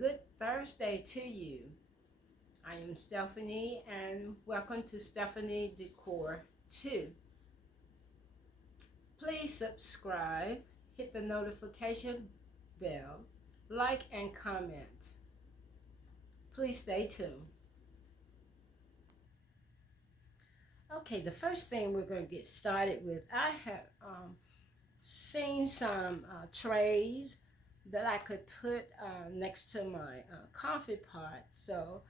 Good Thursday to you. I am Stephanie and welcome to Stephanie Decor 2. Please subscribe, hit the notification bell, like and comment. Please stay tuned. Okay, the first thing we're going to get started with, I have seen some trays that I could put next to my coffee pot. So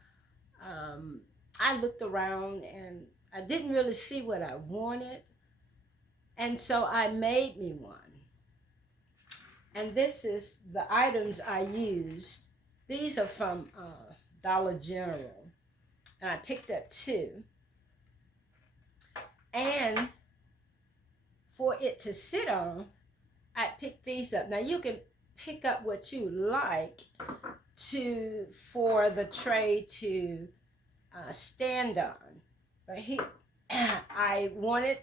I looked around and I didn't really see what I wanted. And so I made me one. And this is the items I used. These are from Dollar General. And I picked up two. And for it to sit on, I picked these up. Now you can pick up what you like for the tray to stand on. But here, I wanted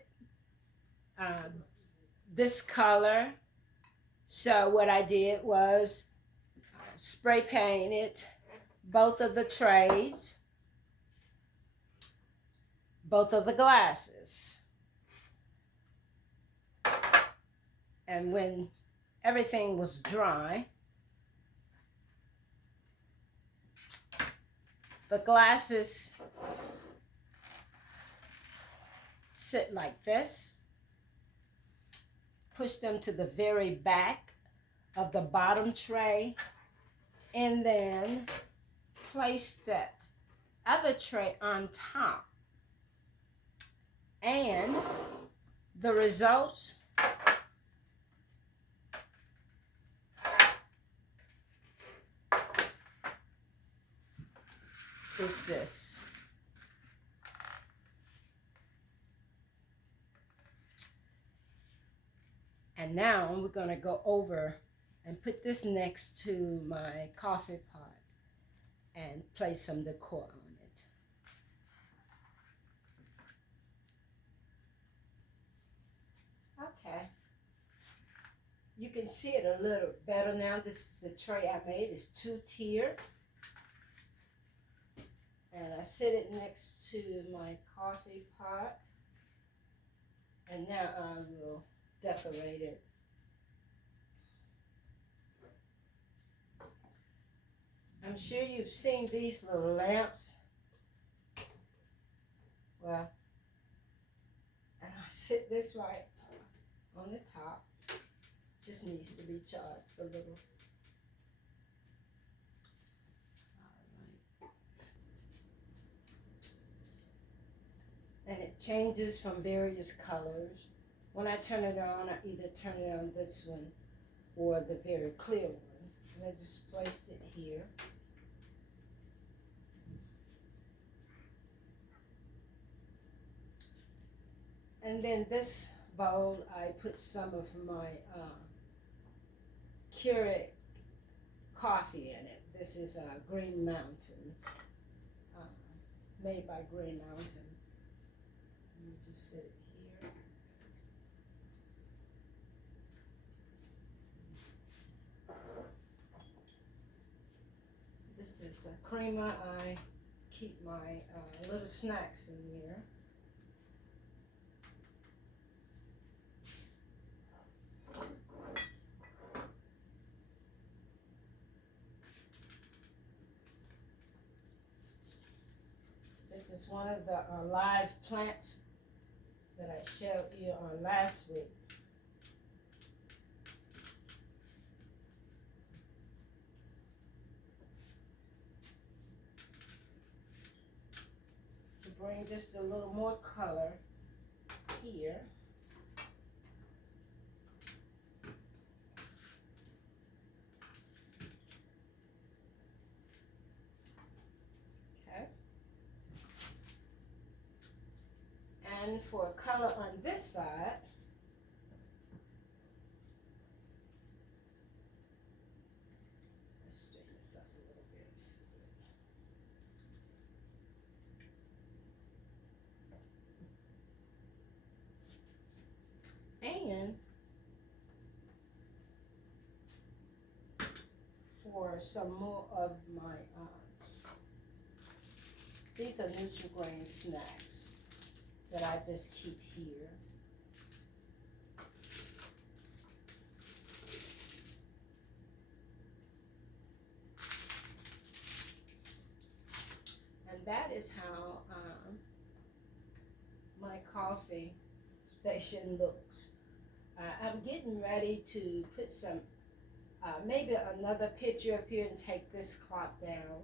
this color. So what I did was spray painted both of the trays, both of the glasses. And when everything was dry, the glasses sit like this. Push them to the very back of the bottom tray, and then place that other tray on top. And the results is this. And now we're going to go over and put this next to my coffee pot and place some decor on it. Okay. You can see it a little better now. This is the tray I made. It's 2-tiered. And I sit it next to my coffee pot. And now I will decorate it. I'm sure you've seen these little lamps. Well, and I sit this right on the top. Just needs to be charged a little. And it changes from various colors. When I turn it on, I either turn it on this one or the very clear one. And I just placed it here. And then this bowl, I put some of my Keurig coffee in it. This is Green Mountain, made by Green Mountain. Let me just sit it here. This is a creamer. I keep my little snacks in here. This is one of the live plants that I showed you on last week. To bring just a little more color here. And for color on this side, let's straighten this up a little bit. And for for some more of my, these are Nutri-Grain snacks that I just keep here. And that is how my coffee station looks. I'm getting ready to put some, maybe another picture up here and take this clock down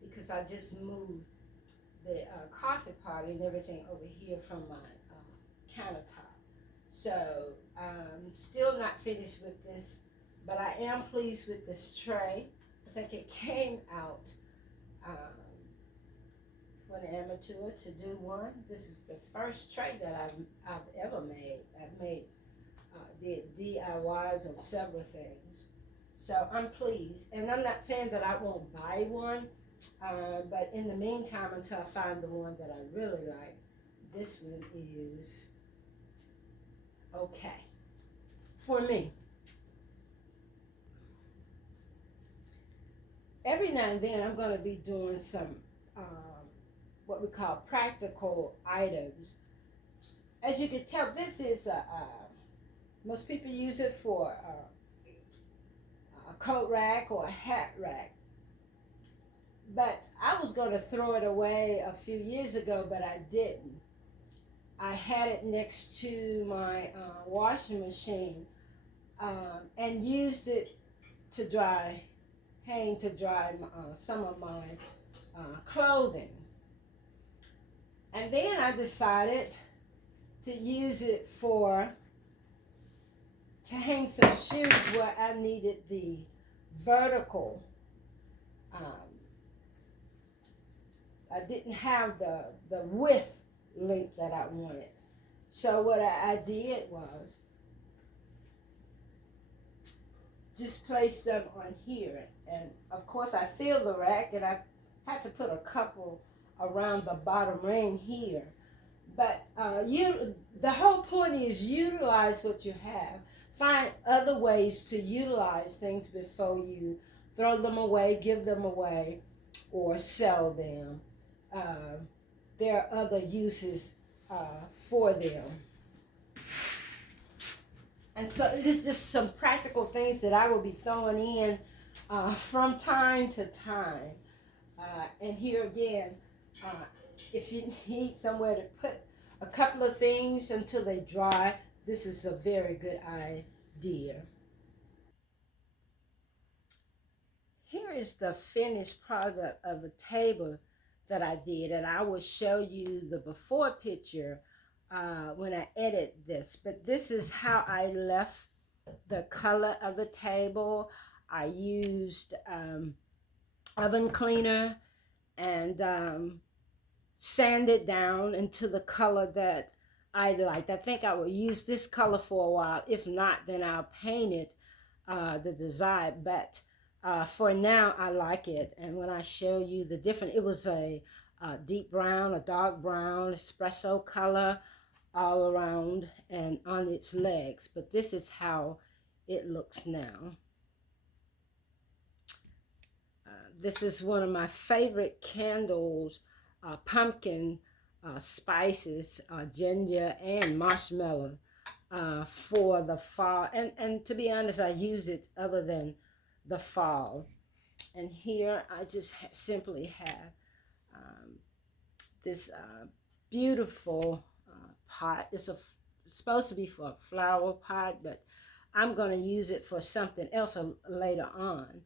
because I just moved the coffee pot and everything over here from my countertop. So I'm still not finished with this, but I am pleased with this tray. I think it came out for an amateur to do one. This is the first tray that I've ever made. I've made did DIYs on several things, so I'm pleased. And I'm not saying that I won't buy one, but in the meantime, until I find the one that I really like, this one is okay for me. Every now and then, I'm going to be doing some what we call practical items. As you can tell, this is most people use it for a coat rack or a hat rack. But I was going to throw it away a few years ago, but I didn't. I had it next to my washing machine and used it to hang to dry some of my clothing. And then I decided to use it to hang some shoes where I needed the vertical. I didn't have the width length that I wanted. So what I did was just place them on here. And of course I filled the rack, and I had to put a couple around the bottom ring here. But the whole point is utilize what you have. Find other ways to utilize things before you throw them away, give them away, or sell them. There are other uses for them. And so this is just some practical things that I will be throwing in from time to time. And here again, if you need somewhere to put a couple of things until they dry, this is a very good idea. Here is the finished product of a table that I did, and I will show you the before picture when I edit this. But this is how I left the color of the table. I used oven cleaner and sand it down into the color that I liked. I think I will use this color for a while. If not, then I'll paint it the design. But for now, I like it. And when I show you the different, it was a deep brown, a dark brown, espresso color all around and on its legs. But this is how it looks now. This is one of my favorite candles, pumpkin spices, ginger and marshmallow for the fall. And to be honest, I use it other than the fall. And here I just simply have this beautiful pot. It's supposed to be for a flower pot, but I'm going to use it for something else later on.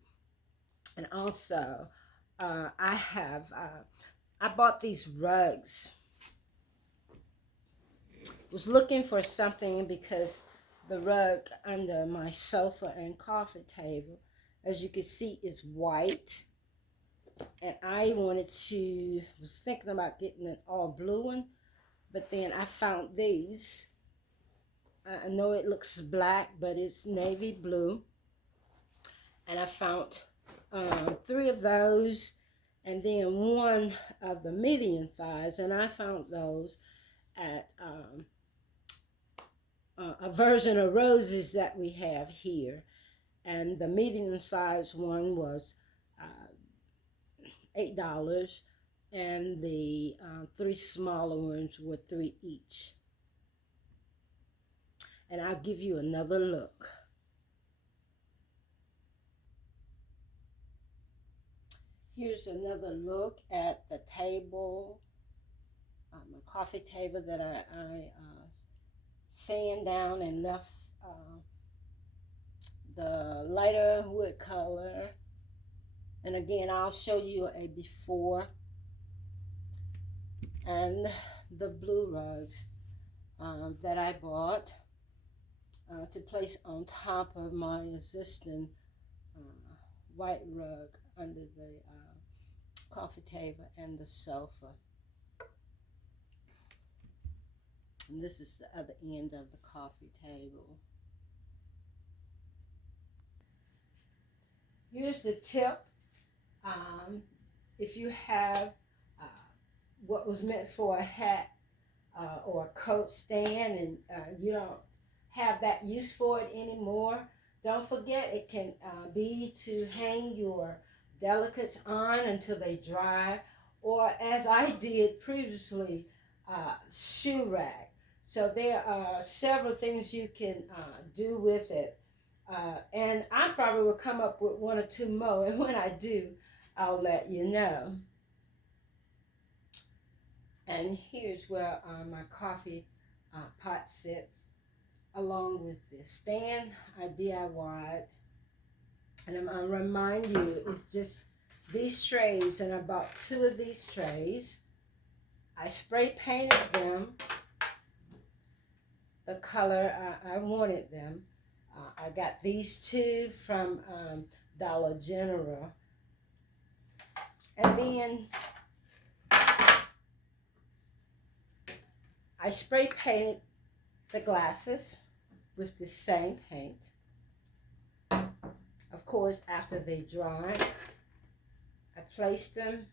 And also, I bought these rugs. Was looking for something because the rug under my sofa and coffee table, as you can see, is white. And I was thinking about getting an all blue one, but then I found these. I know it looks black, but it's navy blue. And I found 3 of those, and then one of the medium size, and I found those at a version of roses that we have here. and the medium size one was $8, and the three smaller ones were $3 each. And I'll give you another look. Here's another look at the table, my coffee table that I sand down and left the lighter wood color. And again, I'll show you a before and the blue rugs that I bought to place on top of my existing white rug under the coffee table and the sofa. And this is the other end of the coffee table. Here's the tip. If you have what was meant for a hat or a coat stand and you don't have that use for it anymore, don't forget it can be to hang your delicates on until they dry, or as I did previously, shoe rack. So there are several things you can do with it. And I probably will come up with one or two more, and when I do, I'll let you know. And here's where my coffee pot sits, along with the stand I DIY'd. And I'm going to remind you, it's just these trays, and I bought 2 of these trays. I spray painted them the color I wanted them. I got these 2 from Dollar General. And then I spray painted the glasses with the same paint. Of course, after they dry, I place them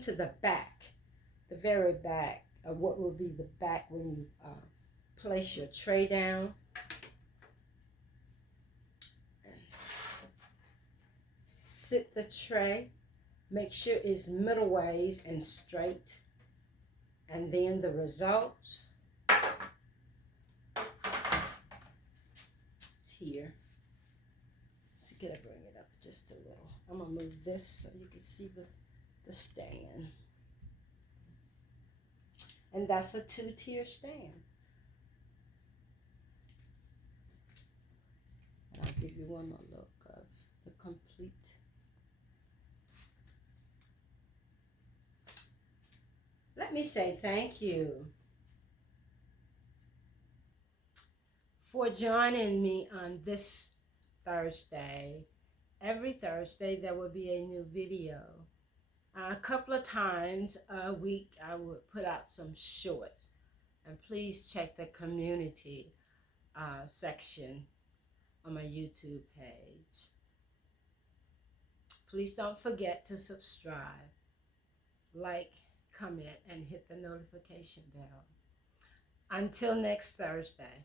to the back, the very back of what will be the back when you place your tray down. Sit the tray, make sure it's middle ways and straight, and then the result is here. So can I bring it up just a little? I'm gonna move this so you can see the stand. And that's a 2-tier stand. And I'll give you one more look of the complete. Let me say thank you for joining me on this Thursday. Every Thursday there will be a new video. A couple of times a week I would put out some shorts. And please check the community section on my YouTube page. Please don't forget to subscribe, like, comment, and hit the notification bell. Until next Thursday.